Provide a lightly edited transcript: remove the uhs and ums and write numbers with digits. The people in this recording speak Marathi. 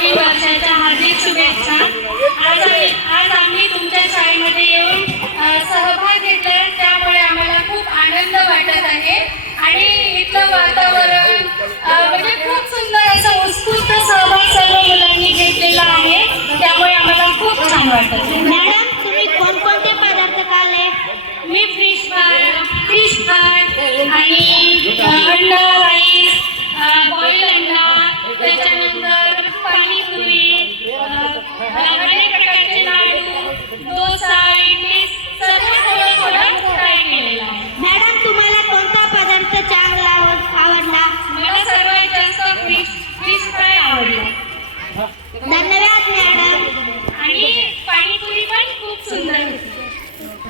नवीन वर्षाच्या हार्दिक शुभेच्छा। आज आम्ही तुमच्या शाळेमध्ये येऊन सहभाग घेतला, त्यामुळे आम्हाला खूप आनंद वाटत आहे आणि इथलं वातावरण म्हणजे खूप सुंदर असं उत्स्फूर्त सहभाग सर्व मुलांनी घेतलेला आहे, त्यामुळे आम्हाला खूप छान वाटत आहे। मॅडम, तुम्ही कोणकोणते पदार्थ खाल्ले? मी फिश भात आणि अंडा राईस, बॉईल अंडा, त्याच्यानंतर पाणीपुरी, अनेक प्रकारचे लाडू, डोसा, इडली सगळं थोडं ट्राय केलेलं आहे। मॅडम, तुम्हाला कोणता पदार्थ चांगला आवडला? मला सर्वात जास्त फिश फ्राय आवडला। धन्यवाद मॅडम। आणि पाणीपुरी पण खूप सुंदर होती।